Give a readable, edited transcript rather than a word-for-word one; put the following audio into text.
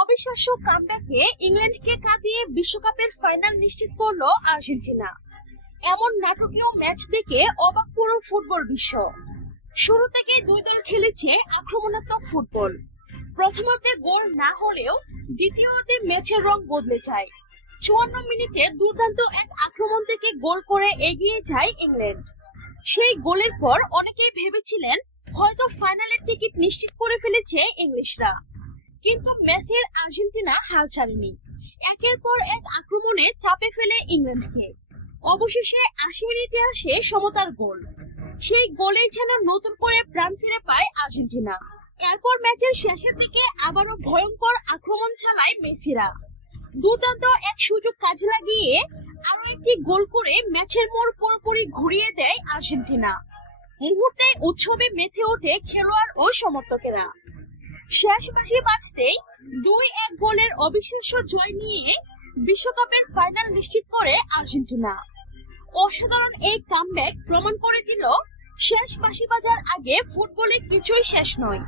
অবিশ্বাস্য কামব্যাকে ইংল্যান্ডকে কাটিয়ে বিশ্বকাপের ফাইনাল নিশ্চিত করলো আর্জেন্টিনা। এমন নাটকীয় ম্যাচ দেখে অবাক পুরো ফুটবল বিশ্ব। শুরু থেকে দুই দল খেলেছে আক্রমণাত্মক ফুটবল। প্রথমার্ধে গোল না হলেও দ্বিতীয়ার্ধে ম্যাচের রং বদলে যায়। 54 মিনিটে দুর্দান্ত এক আক্রমণ থেকে গোল করে এগিয়ে যায় ইংল্যান্ড। সেই গোলের পর অনেকেই ভেবেছিলেন হয়তো ফাইনালের টিকিট নিশ্চিত করে ফেলেছে ইংলিশরা, কিন্তু ম্যাচের আর্জেন্টিনা হাল ছাড়েনি। একের পর এক আক্রমণে চাপে ফেলে ইংল্যান্ডকে। অবশেষে 80 মিনিটে আসে সমতার গোল। সেই গোলেই যেন নতুন করে প্রাণ ফিরে পায় আর্জেন্টিনা। এরপর ম্যাচের শেষের দিকে আবারও ভয়ঙ্কর আক্রমণ চালায় মেসিরা। দুর্দান্ত এক সুযোগ কাজে লাগিয়ে আরো একটি গোল করে ম্যাচের মোড় পুরোপুরি ঘুরিয়ে দেয় আর্জেন্টিনা। মুহূর্তে উৎসবে মেতে ওঠে খেলোয়াড় ও সমর্থকেরা। শেষ বাঁশি বাজতেই 2-1 গোলের অবিশ্বাস্য জয় নিয়ে বিশ্বকাপের ফাইনাল নিশ্চিত করে আর্জেন্টিনা। অসাধারণ এই কামব্যাক প্রমাণ করে দিল শেষ বাঁশি বাজার আগে ফুটবলে কিছুই শেষ নয়।